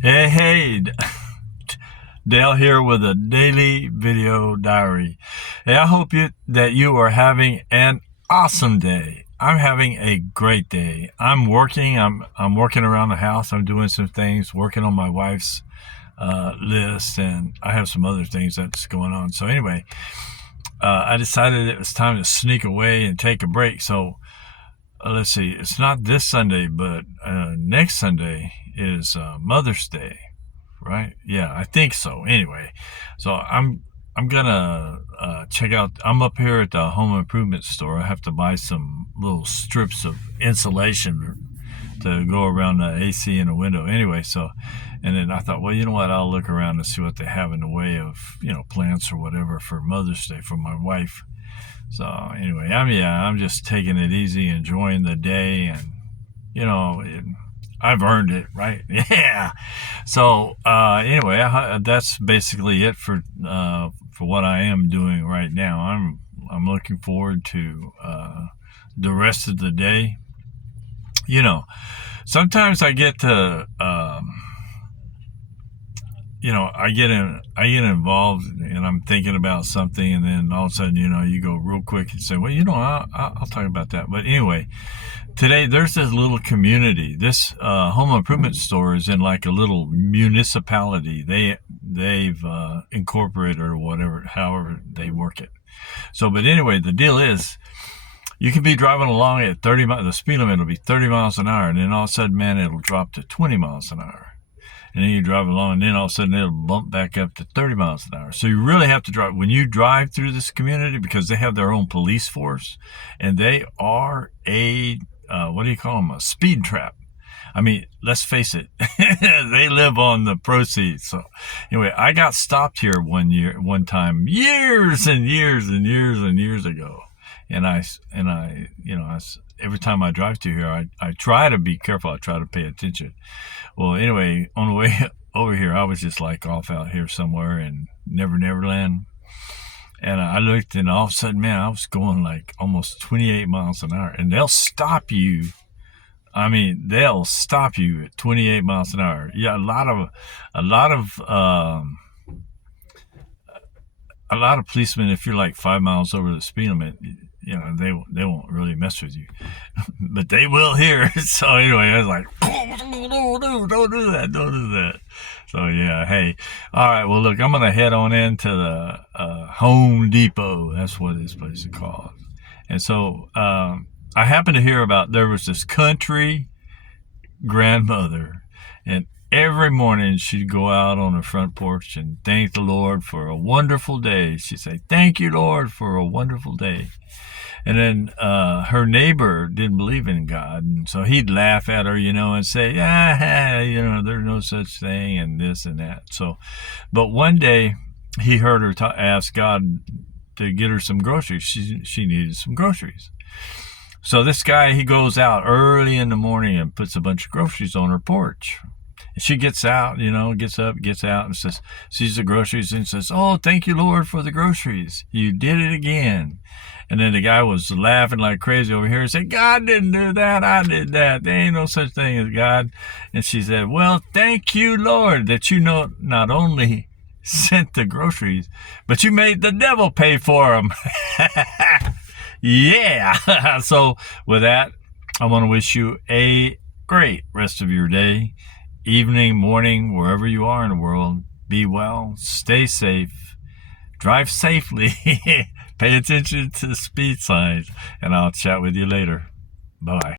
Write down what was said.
Hey, Dale here with a daily video diary. Hey, I hope that you are having an awesome day. I'm having a great day. I'm working. I'm working around the house. I'm doing some things, working on my wife's list, and I have some other things that's going on. So anyway, I decided it was time to sneak away and take a break. So let's see. It's not this Sunday, but next Sunday is Mother's Day, right? Yeah, I think so. Anyway, so I'm gonna check out. I'm up here at the home improvement store. I have to buy some little strips of insulation to go around the AC in the window. Anyway, so and then I thought, well, you know what? I'll look around and see what they have in the way of plants or whatever for Mother's Day for my wife. So anyway, I'm just taking it easy, enjoying the day, and you know. I've earned it, right? Yeah. So anyway, that's basically it for what I am doing right now. I'm looking forward to the rest of the day. Sometimes I get to I get involved and I'm thinking about something, and then all of a sudden you go real quick and say, well, I'll talk about that. But anyway, today there's this little community. This home improvement store is in like a little municipality. They've incorporated or whatever, however they work it. So, but anyway, the deal is, you can be driving along at 30 miles. The speed limit will be 30 miles an hour, and then all of a sudden, man, it'll drop to 20 miles an hour. And then you drive along, and then all of a sudden it'll bump back up to 30 miles an hour. So you really have to drive when you drive through this community, because they have their own police force, and they are a what do you call them? A speed trap. I mean, let's face it, they live on the proceeds. So anyway, I got stopped here one time, years and years and years and years ago. And every time I drive through here, I try to be careful. I try to pay attention. Well, anyway, on the way over here, I was just like off out here somewhere in Never Land. And I looked, and all of a sudden, man, I was going like almost 28 miles an hour. And they'll stop you. I mean, they'll stop you at 28 miles an hour. Yeah, a lot of policemen, if you're like 5 miles over the speed limit, they won't really mess with you, but they will here. So anyway, I was like, oh, no, don't do that. So yeah, hey, all right. Well, look, I'm gonna head on into the Home Depot. That's what this place is called. And so I happened to hear about there was this country grandmother, and every morning she'd go out on her front porch and thank the Lord for a wonderful day. She'd say, "Thank you, Lord, for a wonderful day." And then her neighbor didn't believe in God, and so he'd laugh at her, and say, there's no such thing, and this and that. So, but one day he heard her ask God to get her some groceries. She needed some groceries. So this guy, he goes out early in the morning and puts a bunch of groceries on her porch. And she gets out, gets out and sees the groceries and says, "Oh, thank you, Lord, for the groceries. You did it again." And then the guy was laughing like crazy over here and said, "God didn't do that. I did that. There ain't no such thing as God." And she said, "Well, thank you, Lord, that you not only sent the groceries, but you made the devil pay for them." Yeah. So with that, I want to wish you a great rest of your day, evening, morning, wherever you are in the world. Be well, stay safe, drive safely, pay attention to the speed signs, and I'll chat with you later. Bye.